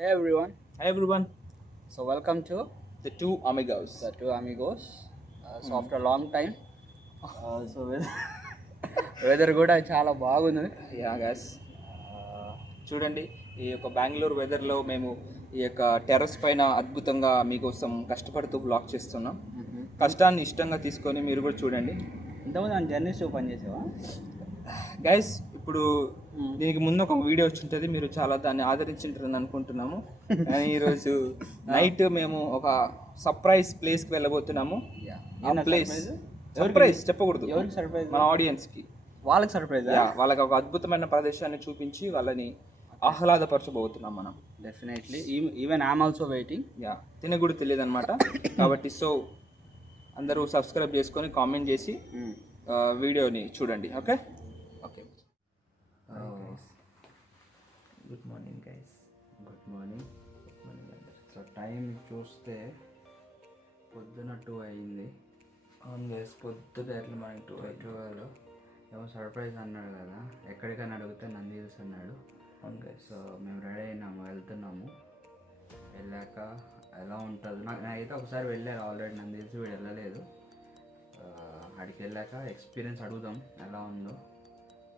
Hey everyone. Hi everyone, So welcome to the two amigos. the two amigos. After a long time, so weather కూడా చాలా బాగుంది. Yeah guys, చూడండి ఈ యొక్క బెంగళూరు వెదర్లో మేము ఈ యొక్క టెర్రస్ పైన అద్భుతంగా మీకోసం కష్టపడుతూ బ్లాగ్ చేస్తున్నాం. కష్టాన్ని ఇష్టంగా తీసుకొని మీరు కూడా చూడండి. ఇంతకుముందు నేను జర్నీస్ పనిచేసావా? గైస్, ఇప్పుడు దీనికి ముందు ఒక వీడియో వచ్చి ఉంటుంది, మీరు చాలా దాన్ని ఆదరించుంటారని అనుకుంటున్నాము. కానీ ఈరోజు నైట్ మేము ఒక సర్ప్రైజ్ ప్లేస్కి వెళ్ళబోతున్నాము. ఆ ప్లేస్ సర్ప్రైజ్ చెప్పకూడదు, ఎవరికి సర్ప్రైజ్? మన ఆడియన్స్కి. వాళ్ళకి సర్ప్రైజ్. వాళ్ళకి ఒక అద్భుతమైన ప్రదేశాన్ని చూపించి వాళ్ళని ఆహ్లాదపరచబోతున్నాం మనం. Definitely. Even I'm also waiting. తినకు కూడా తెలియదు అనమాట. కాబట్టి సో అందరూ సబ్స్క్రైబ్ చేసుకొని కామెంట్ చేసి వీడియోని చూడండి. Okay okay. Good morning guys. Good morning. So time చూస్తే పొద్దున 2 అయింది. అవును గైస్, పొద్దున ఎట్లా మనకి 12 ఏమో సర్ప్రైజ్ అన్నాడు కదా, ఎక్కడికైనా అడిగితే నంది హిల్స్ అన్నాడు. అవును గైస్. సో మేము రెడీ అయినాము, వెళ్తున్నాము. వెళ్ళాక ఎలా ఉంటుంది, నేనైతే ఒకసారి వెళ్ళాను ఆల్రెడీ నంది హిల్స్, వీడు వెళ్ళలేదు. అక్కడికి వెళ్ళాక ఎక్స్పీరియన్స్ అడుగుదాం ఎలా ఉందో.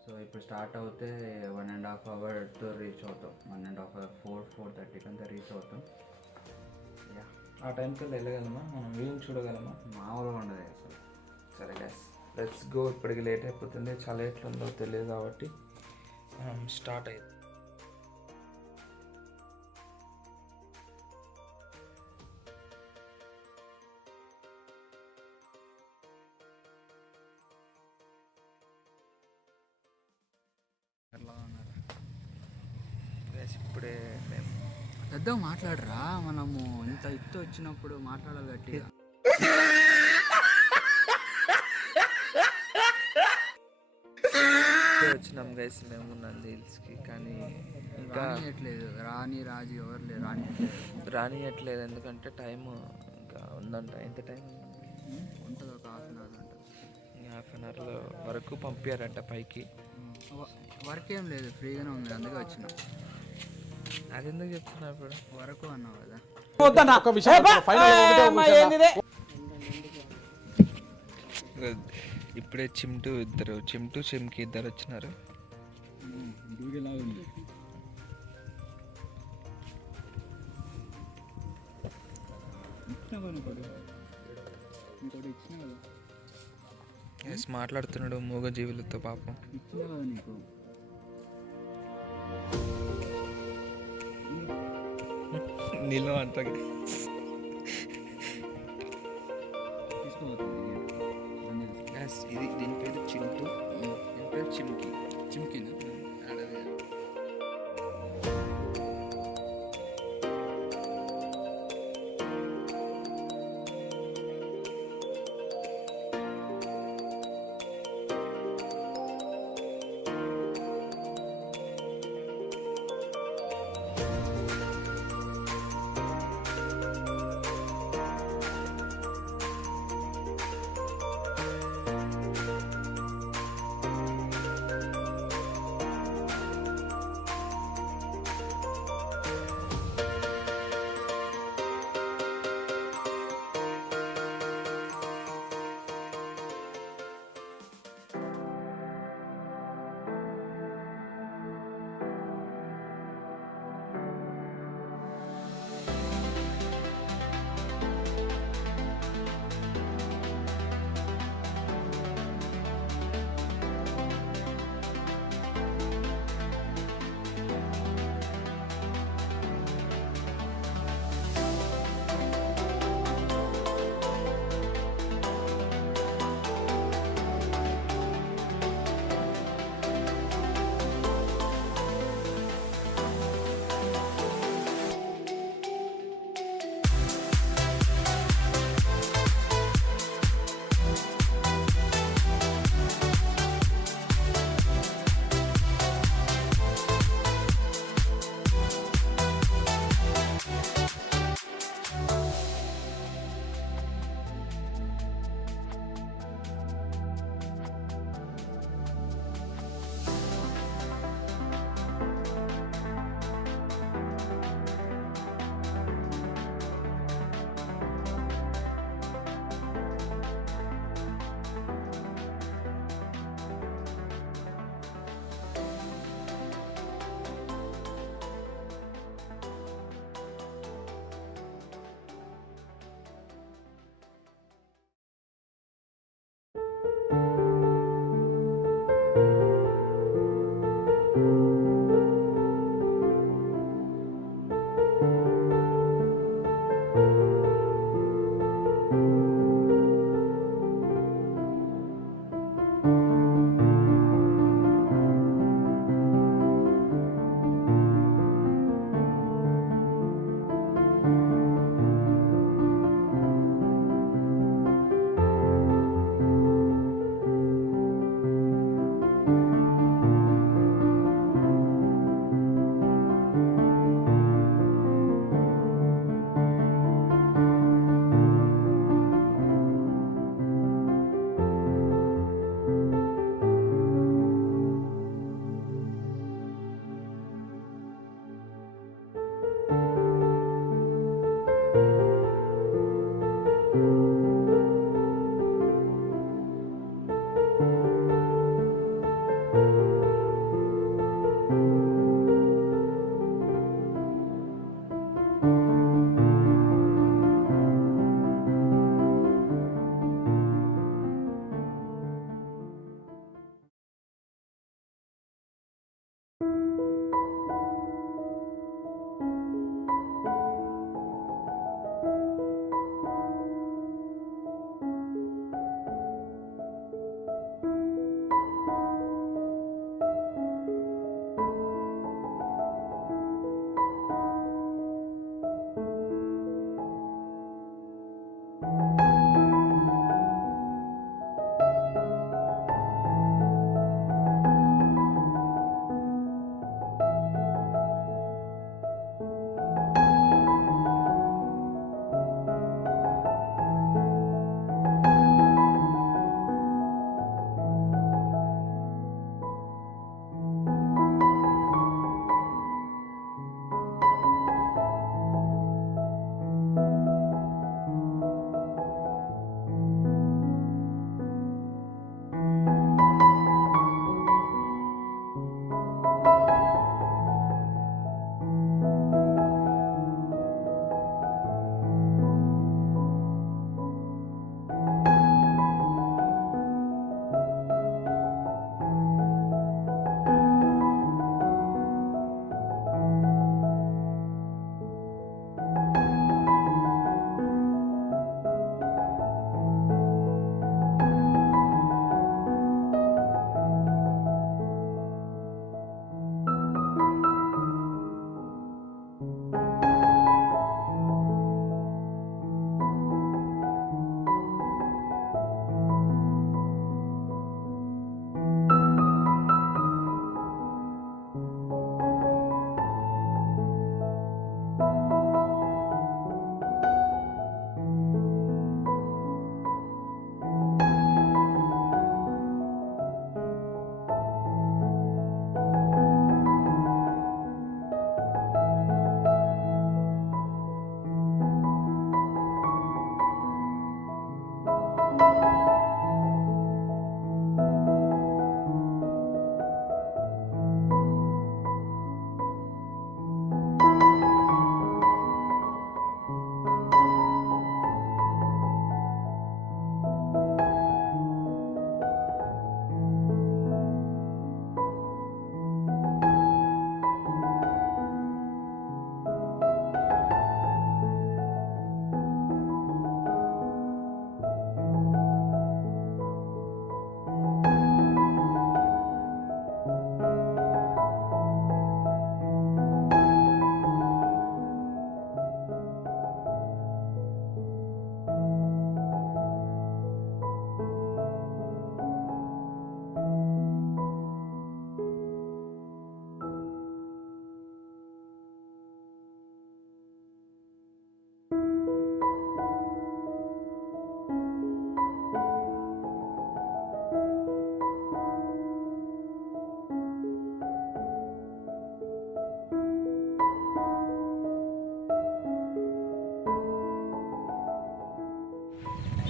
సో ఇప్పుడు స్టార్ట్ అవుతే 1.5 అవర్తో రీచ్ అవుతాం. 1.5 అవర్ 4:30 అంతా రీచ్ అవుతాం. యా, ఆ టైంకి వెళ్ళగలమా, మనం వ్యూ చూడగలమా? మామూలుగా ఉండదు అసలు. సరే గైస్, లెట్స్ గో. ఇప్పటికి లేట్ అయిపోతుంది, చాలా ఎట్లుందో తెలియదు కాబట్టి స్టార్ట్ అయ్యింది. ఎలా ఉన్నారు గైస్, ఇప్పుడే మేము పెద్దగా మాట్లాడరా, మనము ఇంత ఎత్తు వచ్చినప్పుడు మాట్లాడాలి గట్టిగా. వచ్చినాం గైస్ మేము నంది హిల్స్కి. కానీ ఇంకా రానియట్లేదు, రాజు ఎవరు లేరు, రానియట్లేదు. ఎందుకంటే టైం ఇంకా ఉందంట. ఎంత టైం ఉంటుంది? ఒక హాఫ్ అన్ అవర్ ఉంటుంది. హాఫ్ అన్ అవర్లో వరకు పంపించారంట పైకి. వర్క్ ఏం లేదు, ఫ్రీగానే ఉంది, అందుకే వచ్చిన. అది ఎందుకు చెప్తున్నా ఇప్పుడు? వరకు అన్నావు కదా. ఇప్పుడే చిమ్కి ఇద్దరు వచ్చినారు. మాట్లాడుతున్నాడు మూగజీవులతో పాపం. నీలో అంత ఇది, దీని పేరు చింటూ, దీని పేరు చిమ్కి. చిమ్కినా?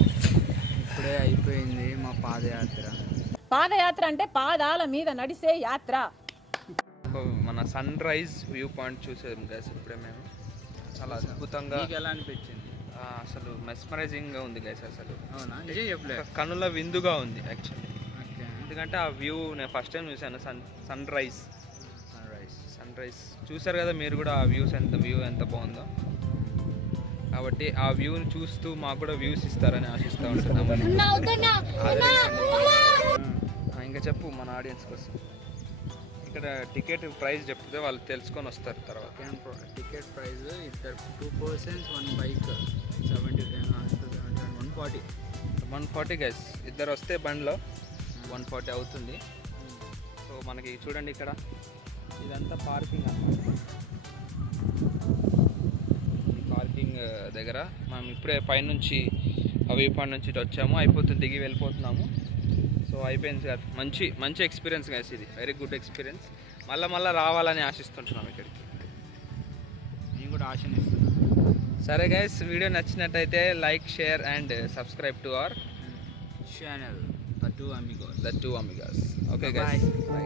ఇప్పుడే అయిపోయింది మా పాదయాత్ర. పాదయాత్ర అంటే పాదాల మీద నడిసే యాత్ర. మన సన్ రైజ్ వ్యూ పాయింట్ చూసాం గైస్ ఇప్పుడే మేము. చాలా అద్భుతంగా. మీకు ఎలా అనిపించింది? అసలు మెస్మరైజింగ్గా ఉంది గైస్. అసలు అవునా? నిజం చెప్పలేదు. కనుల విందుగా ఉంది యాక్చువల్లీ. ఓకే. ఎందుకంటే ఆ వ్యూ నేను ఫస్ట్ టైం చూశాను. సన్ రైజ్ చూసారు కదా మీరు కూడా. ఆ వ్యూ ఎంత బాగుందో. కాబట్టి ఆ వ్యూని చూస్తూ మాకు కూడా వ్యూస్ ఇస్తారని ఆశిస్తూ ఉంటున్నాము. ఇంకా చెప్పు మన ఆడియన్స్ కోసం. ఇక్కడ టికెట్ ప్రైస్ చెప్తే వాళ్ళు తెలుసుకొని వస్తారు తర్వాత. టికెట్ ప్రైస్ ఇద్దరు 2 persons 1 bike 140 గైస్. ఇద్దరు వస్తే బండిలో 140 అవుతుంది. సో మనకి చూడండి ఇక్కడ ఇదంతా పార్కింగ్ అన్నమాట. ఈ పార్కింగ్ దగ్గర మనం ఇప్పుడే పైనుంచి వ్యూ పాయింట్ నుంచి ఇటు వచ్చాము. అయిపోతుంది, దిగి వెళ్ళిపోతున్నాము. సో అయిపోయింది సార్. మంచి ఎక్స్పీరియన్స్ గైస్. ఇది వెరీ గుడ్ ఎక్స్పీరియన్స్. మళ్ళీ రావాలని ఆశిస్తుంటున్నాం ఇక్కడికి. నేను కూడా ఆశనిస్తున్నాను. సరే గైస్, వీడియో నచ్చినట్టయితే like, share and subscribe to our channel The Two Amigos. Okay guys, by.